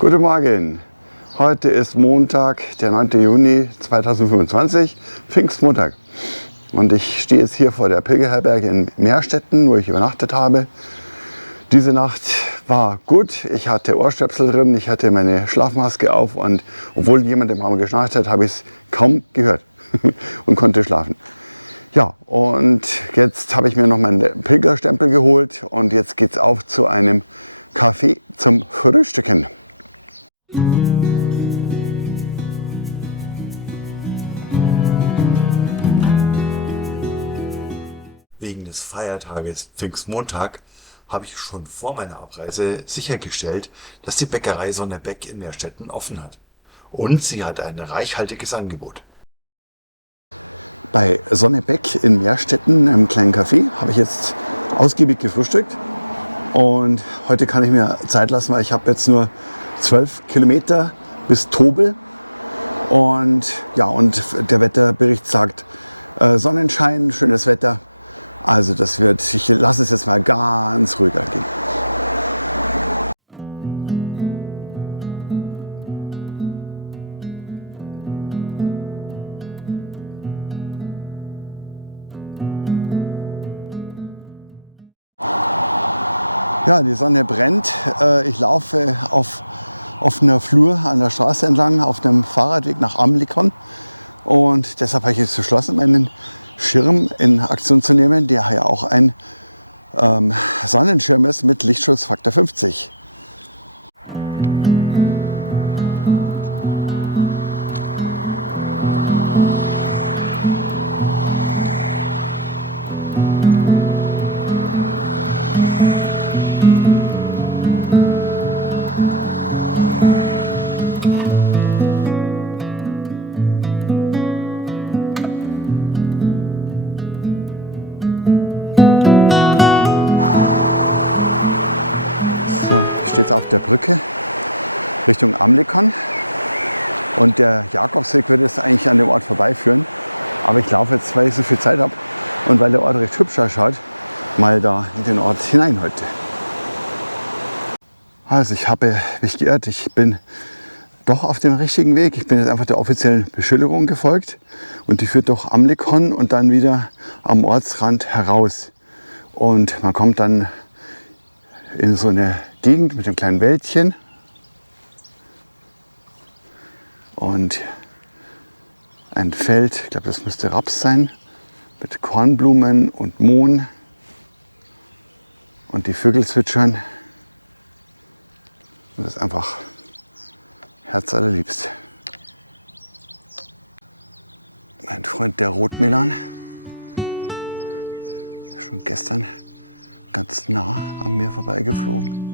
Guten Morgen. Heute ist Montag, der 9. Juni 2025, Pfingstmontag. Und ich stehe jetzt hier vor der Pilgerherberge in Meerstetten, wo ich übernachtet habe. Diese Nacht war gut. Ich hatte Ohrstöpsel drin, ich hatte meine Schlafmaske auf und obwohl jemand im Raum geschnarcht hat, habe ich es kaum gehört und konnte schlafen. Ja, und jetzt habe ich mir noch meinen Pilgerstempel geholt und jetzt geht's auf zu einem Café zum Frühstücken. Wegen des Feiertages Pfingstmontag habe ich schon vor meiner Abreise sichergestellt, dass die Bäckerei Sonnebeck in Meerstetten offen hat. Und sie hat ein reichhaltiges Angebot. Bei Sonnebeck in Meerstetten, einem kleinen Café, habe ich jetzt ausgiebig gefrühstückt. Und heute kann ich mir Zeit lassen, weil ich habe jetzt nur 12 Kilometer bis Tobel. Und ja, und der Wetterbericht sagt Sonnenschein, schönes Wetter. Also ich lasse es jetzt mal ganz ruhig angehen. Ja, die Sonne brennt. Ich laufe auf offener Flur an der Straße entlang auf dem Fahrradweg nach Amlikon. Und deshalb habe ich jetzt beschlossen, meinen Schirm in Aktion zu nehmen, der ja auch ein Sonnenschirm ist mit Lichtschutzfaktor 50. So, ich stehe jetzt auf der Brücke Richtung Amlikon und der Jakobsweg würde jetzt eigentlich an dem Ort vorbeiführen. Aber ich laufe jetzt, weil ich so viel Zeit habe und weil der Ort recht hübsch ausschaut, mal da in den Ort hinein heute. Also ich habe mich geirrt, ich bin doch auf dem richtigen Weg. Ich bin jetzt einfach der offiziellen Beschilderung gefolgt und die führt durch Amlikon und dann wieder am Ortsrand heraus. Und man kommt dann in so eine Gegend mit einem kleinen Wäldchen und ein Feld, ich glaube das müsste Raps sein, mit Kornblumen und Mohn und die Vögel zwitschern und das ist einfach herzallerliebst. Mein Freund der Rotmelan, schon gestern ganz nah an mir vorbeigeflogen.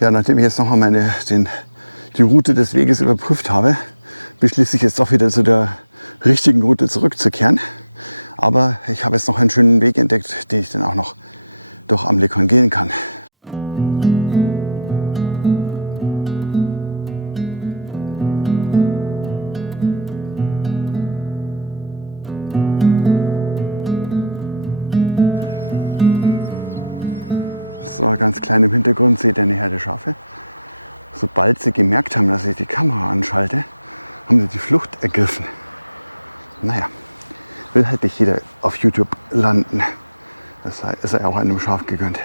Ja, nachdem ich jetzt noch einmal die Route des Weges überprüft habe, beschließe ich jetzt doch wieder zu der richtigen Route zurückzukehren. Aber ich habe jetzt noch einen schönen Weg entdeckt, den ich dann auch noch durch Amlikon gehen kann. So, ganz klein im Hintergrund seht ihr eine Herde Schafe. Sobald sie gemerkt haben, dass ich die Kamera anschalte, haben sie die Flucht ergriffen. Naja, will halt nicht jeder auf YouTube landen. Das ist ja auch einem Schaf gegönnt.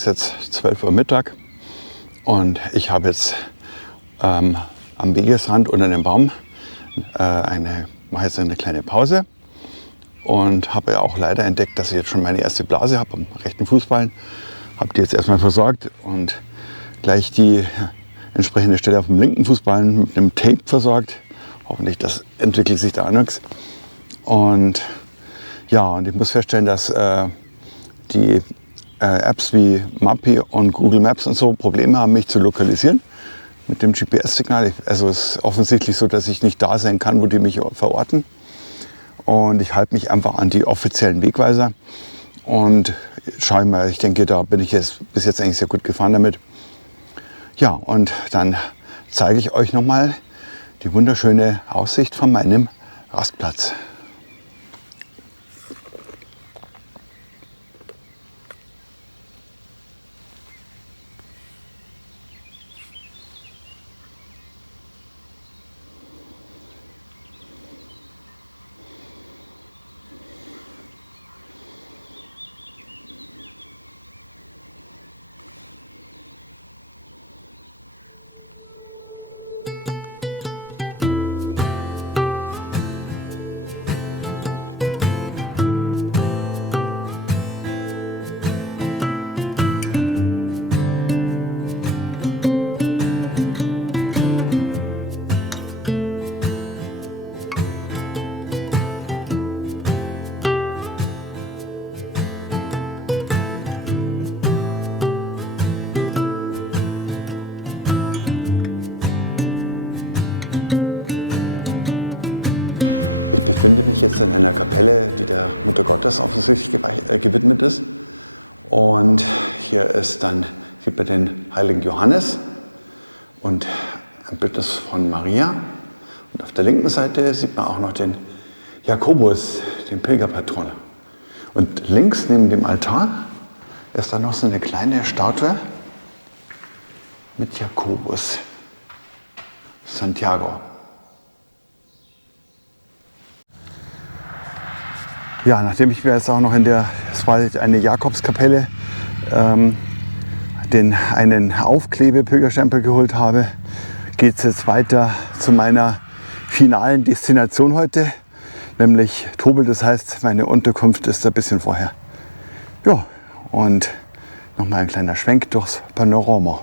ist jetzt 12 Uhr Mittag und ich habe jetzt am Wegesrand unter dem Baum mache jetzt eine kleine Pause und habe ja auch leider entdeckt, dass ich jetzt schon meine erste Blase habe am rechten Fußballen. Habe die jetzt erstmal versorgt und gleich die entsprechende Stelle auf dem linken Fußballen mit einem Tape versorgt. Hoffentlich, das entwickelt sich da nichts. Und ja, und ich muss feststellen, dass die Apps wie Mappy und Google Maps und so Probleme haben, mich zu lokalisieren mit dem GPS-Signal. Also es ist offensichtlich so, dass ich nicht da sein kann, wo die mich verorten. Und ich halte mich einfach an die offiziellen Wegweiser. Und schau mal, ich denke, da bin ich jetzt bis jetzt eigentlich sehr gut gefahren damit. Ja, und dann zeige ich euch nochmal die wunderschöne Aussicht von meinem Rastplatz. Ich befinde mich jetzt in einer Kapelle, die der Mutter Gottes offensichtlich gewidmet ist. Und hier ist dann, sieht man den heiligen Johannes und ein Bildnis von Maria. Und auf der linken Seite sieht man auch noch den Jakobus, den Pilgerpatron. Und links neben dem Altar ist dann noch so eine kleine Statue mit Jakobus, Santiago. Ja, nachdem ich mir jetzt auch noch es war eine Jakobskapelle, einen Aufklebe-Pilgerstempel geholt habe, geht es jetzt weiter zu meiner finalen Destination heute, nämlich Tobel. Das heißt, meine Unterkunft ist ein bisschen vorher. Ja, und nochmal ein kleiner Schwenk durchs Panorama.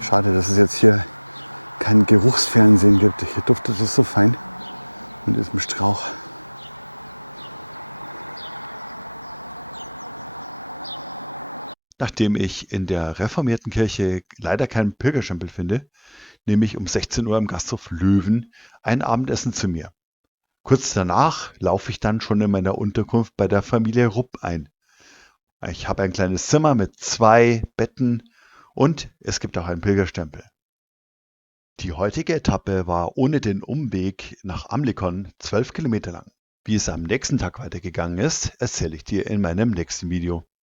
Schade, dass es jetzt hier kein Geruchsfernsehen gibt. Hier duftet es so fein mit diesem Strauch. Nachdem ich in der reformierten Kirche leider keinen Pilgerstempel finde, nehme ich um 16 Uhr im Gasthof Löwen ein Abendessen zu mir. Kurz danach laufe ich dann schon in meiner Unterkunft bei der Familie Rupp ein. Ich habe ein kleines Zimmer mit 2 Betten und es gibt auch einen Pilgerstempel. Die heutige Etappe war ohne den Umweg nach Amlikon 12 Kilometer lang. Wie es am nächsten Tag weitergegangen ist, erzähle ich dir in meinem nächsten Video.